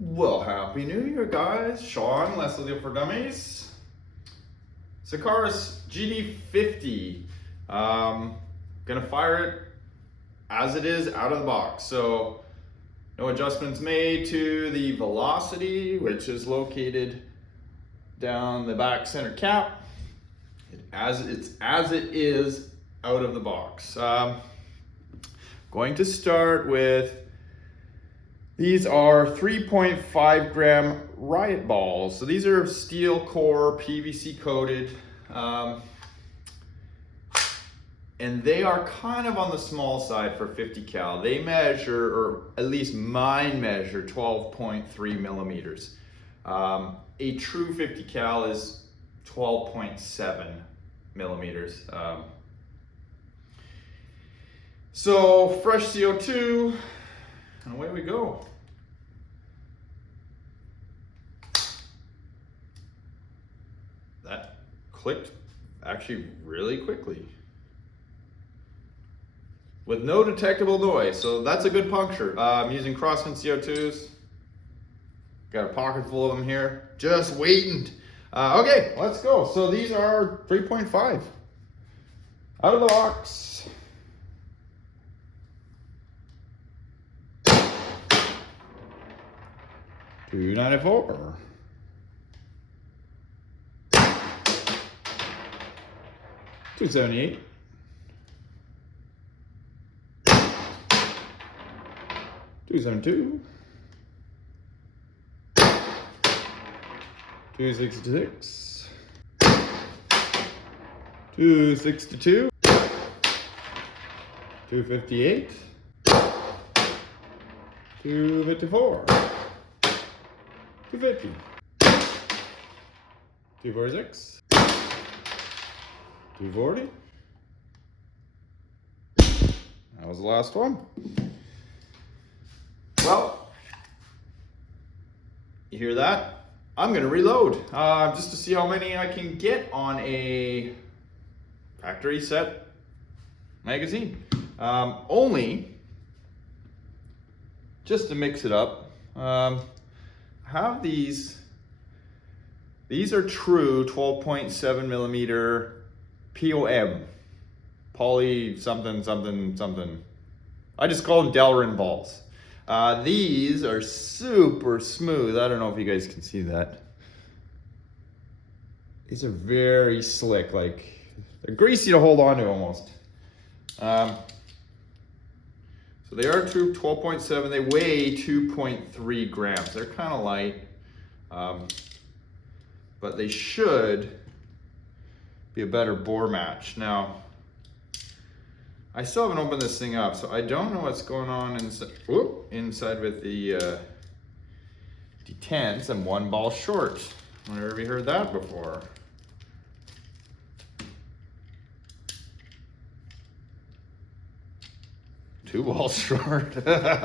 Well, Happy New Year, guys. Sean, LL4D for Dummies. Sicariis GD50. Gonna fire it as it is out of the box. So no adjustments made to the velocity, which is located down the back center cap. As it is out of the box. Going to start with, these are 3.5 gram riot balls. So these are steel core, PVC coated, and they are kind of on the small side for 50 cal. They measure, or at least mine measure, 12.3 millimeters. A true 50 cal is 12.7 millimeters. So fresh CO2, and away we go. That clicked actually really quickly with no detectable noise, so that's a good puncture. I'm using Crossman CO2s. Got a pocket full of them here, just waiting. Okay, let's go. So these are 3.5 out of the box. $294. $278. $272. $266. $262. $258. $254. $250. $246. $240. That was the last one. Well, you hear that? I'm gonna reload just to see how many I can get on a factory set magazine. Only just to mix it up. Have these are true 12.7 millimeter POM, poly something something something. I just call them Delrin balls. These are super smooth. I don't know if you guys can see that. These are very slick, like they're greasy to hold on to almost. So they are true 12.7. They weigh 2.3 grams. They're kind of light, but they should be a better bore match. Now, I still haven't opened this thing up, so I don't know what's going on inside with the D10s. I'm one ball short. Whenever you heard that before? Two balls short. All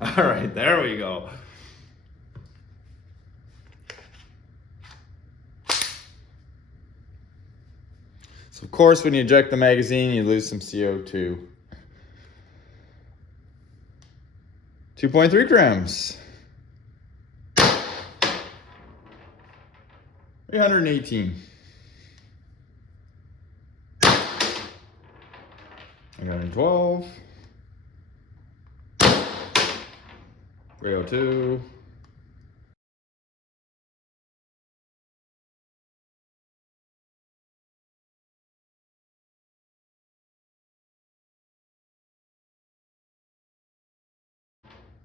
right, there we go. So of course, when you eject the magazine, you lose some CO2. 2.3 grams. 318. 112. 302.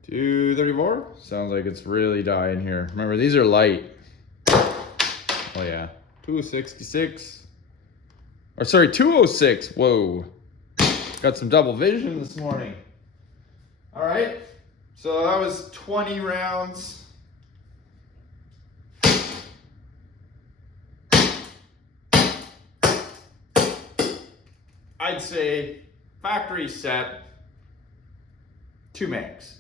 234. Sounds like it's really dying here. Remember, these are light. Oh yeah. 266. Or sorry, 206. Whoa. Got some double vision this morning. All right. So that was 20 rounds. I'd say factory set 2 mags.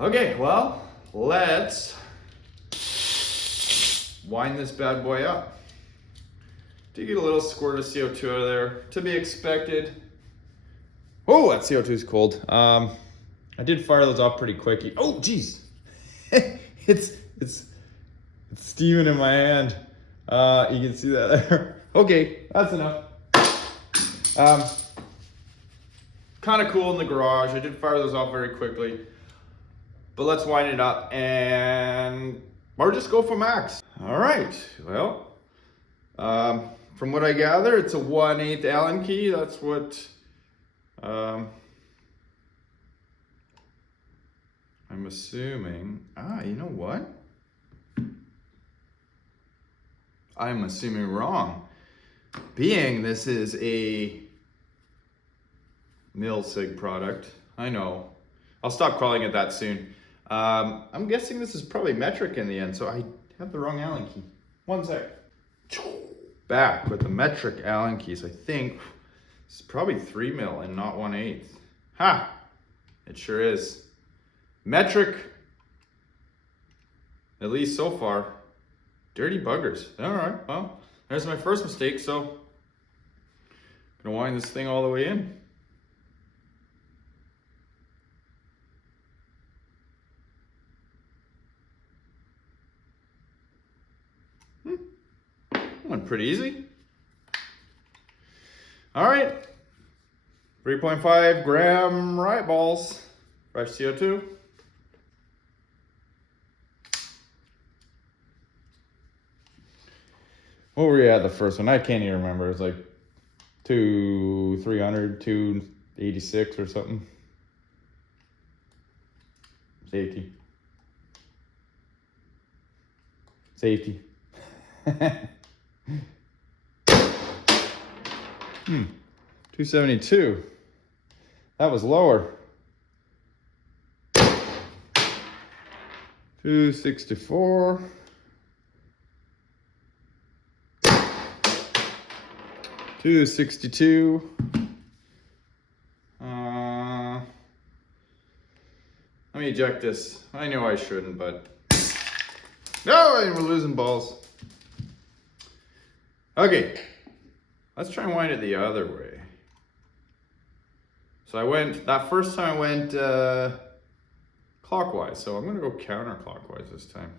Okay, well, let's wind this bad boy up. Do get a little squirt of CO2 out of there, to be expected. Oh, that CO2 is cold. I did fire those off pretty quick. Oh, geez. it's steaming in my hand. You can see that there. Okay, that's enough. Kind of cool in the garage. I did fire those off very quickly. But let's wind it up or just go for max. All right, well, from what I gather, it's a 1/8 Allen key. That's what I'm assuming. You know what? I'm assuming wrong. Being this is a mil-sig product. I know. I'll stop calling it that soon. I'm guessing this is probably metric in the end, so I have the wrong Allen key. One sec. Back with the metric Allen keys. I think it's probably 3 mil and not 1/8. Ha! It sure is. Metric, at least so far. Dirty buggers. All right, well, there's my first mistake, so I'm gonna wind this thing all the way in. Went pretty easy. All right, 3.5 gram riot balls, fresh CO2. What were we at the first one? I can't even remember. It was like 300, 286 or something. Safety. 272. That was lower. 264. 262. Let me eject this. I know I shouldn't, but no, we're losing balls. Okay, let's try and wind it the other way. So that first time I went clockwise, so I'm gonna go counterclockwise this time.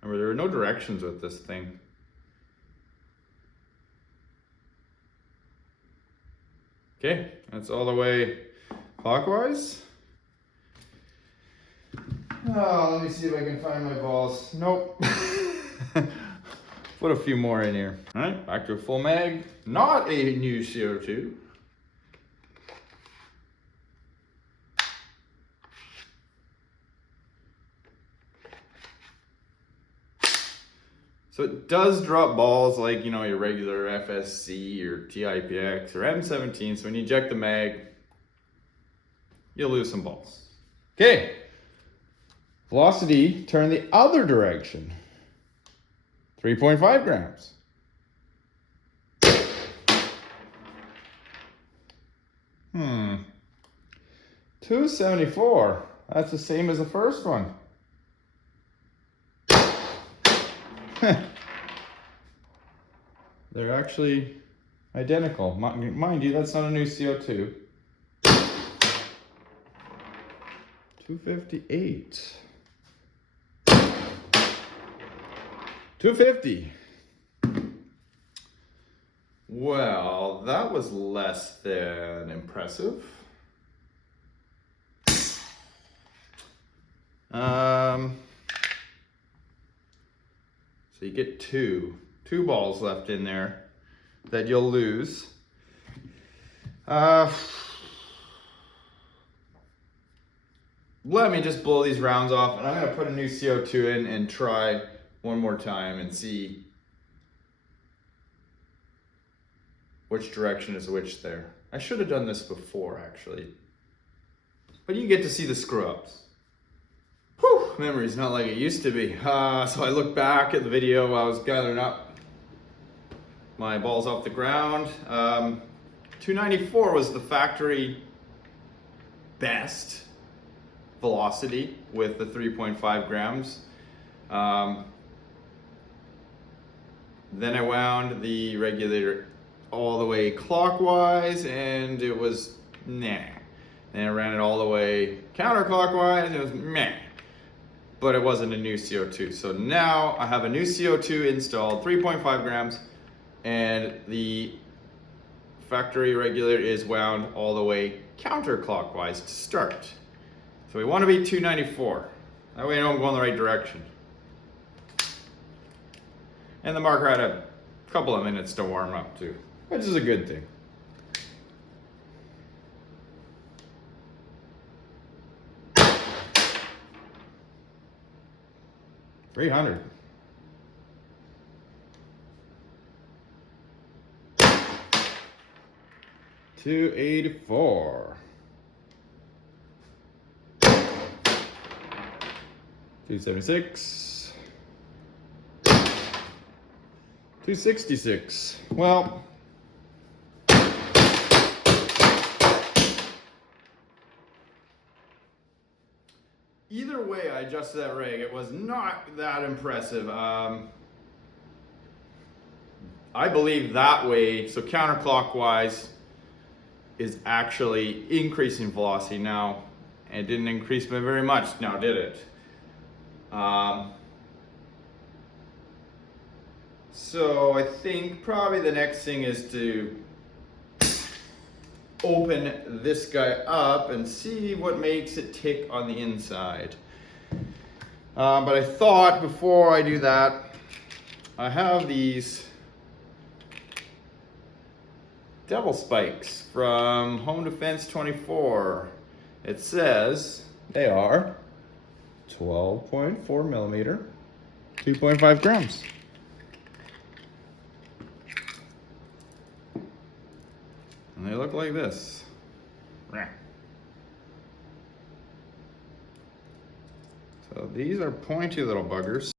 Remember, there are no directions with this thing. Okay, that's all the way clockwise. Oh, let me see if I can find my balls. Nope. Put a few more in here. All right, back to a full mag. Not a new CO2. So it does drop balls like, you know, your regular FSC or TIPX or M17. So when you eject the mag, you'll lose some balls. Okay. Velocity, turn the other direction. 3.5 grams. Hmm. 274. That's the same as the first one. They're actually identical. Mind you, that's not a new CO2. 258. 250. Well, that was less than impressive. So you get two balls left in there that you'll lose. Let me just blow these rounds off, and I'm gonna put a new CO2 in and try one more time and see which direction is which there. I should have done this before, actually. But you get to see the screw-ups. Whew, memory's not like it used to be. So I look back at the video while I was gathering up my balls off the ground. 294 was the factory best velocity with the 3.5 grams. Then I wound the regulator all the way clockwise and it was nah. And I ran it all the way counterclockwise, it was meh. But it wasn't a new CO2. So now I have a new CO2 installed, 3.5 grams, and the factory regulator is wound all the way counterclockwise to start. So we want to be 294. That way I don't go in the right direction. And the marker had a couple of minutes to warm up too, which is a good thing. $300. $284. $276. $266. Well, either way I adjusted that rig, it was not that impressive. I believe that way, so counterclockwise is actually increasing velocity now. And it didn't increase by very much now, did it? So I think probably the next thing is to open this guy up and see what makes it tick on the inside. But I thought before I do that, I have these devil spikes from Home Defense 24. It says they are 12.4 millimeter, 2.5 grams. And they look like this. So these are pointy little buggers.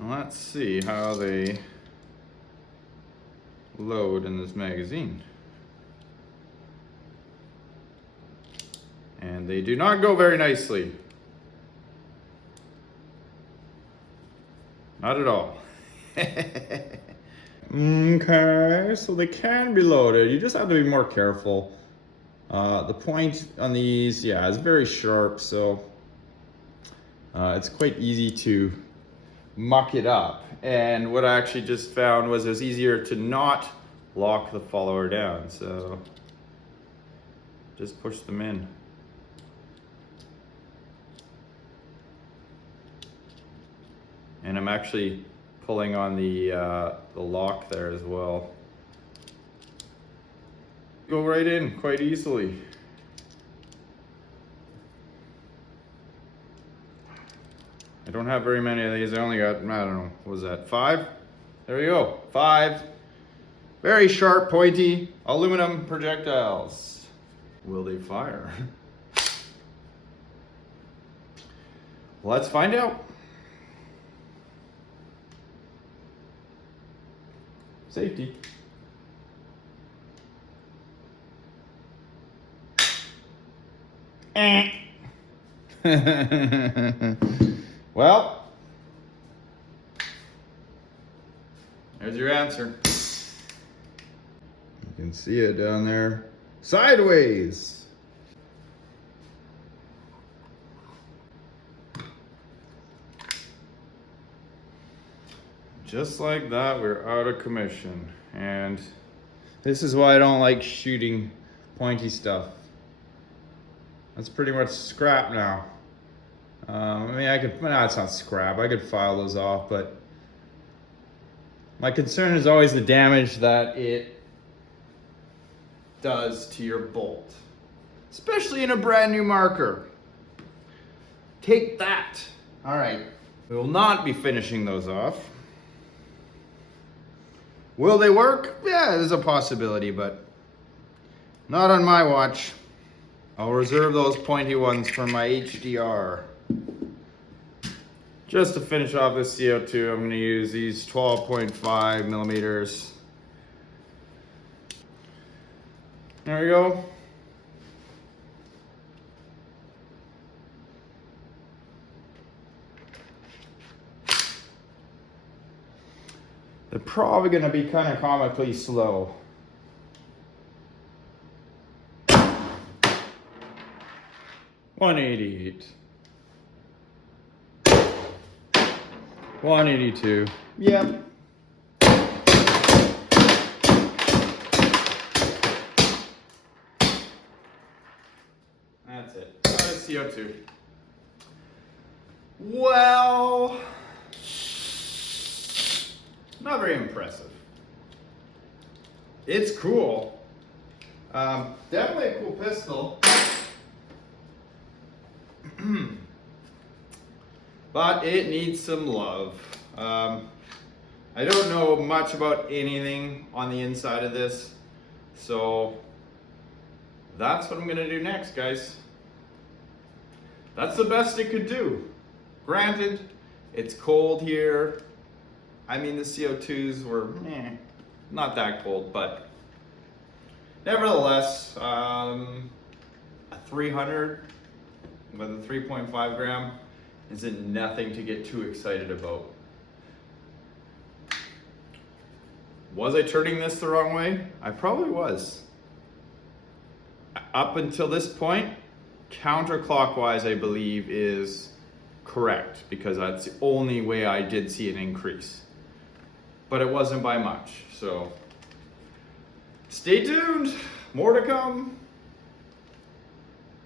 Let's see how they load in this magazine. And they do not go very nicely. Not at all. Okay, so they can be loaded. You just have to be more careful. The point on these, yeah, is very sharp, so it's quite easy to muck it up. And what I actually just found was it was easier to not lock the follower down, so just push them in. And I'm actually pulling on the lock there as well. Go right in quite easily. I don't have very many of these. I only got, I don't know, what was that, 5? There we go, 5 very sharp, pointy aluminum projectiles. Will they fire? Let's find out. Safety. Well, there's your answer. You can see it down there. Sideways. Just like that, we're out of commission. And this is why I don't like shooting pointy stuff. That's pretty much scrap now. I mean, I could, no, it's not scrap. I could file those off, but my concern is always the damage that it does to your bolt, especially in a brand new marker. Take that. All right, we will not be finishing those off. Will they work? Yeah, there's a possibility, but not on my watch. I'll reserve those pointy ones for my HDR. Just to finish off this CO2, I'm going to use these 12.5 millimeters. There we go. they're probably gonna be kind of comically slow. $188. $182. Yep. That's it. CO2. Well, not very impressive. It's cool. Definitely a cool pistol. But it needs some love. I don't know much about anything on the inside of this, so that's what I'm gonna do next, guys. That's the best it could do. Granted, it's cold here. I mean, the CO2s were not that cold, but nevertheless, a 300 with a 3.5 gram isn't nothing to get too excited about. Was I turning this the wrong way? I probably was. Up until this point, counterclockwise, I believe, is correct, because that's the only way I did see an increase. But it wasn't by much, so stay tuned, more to come.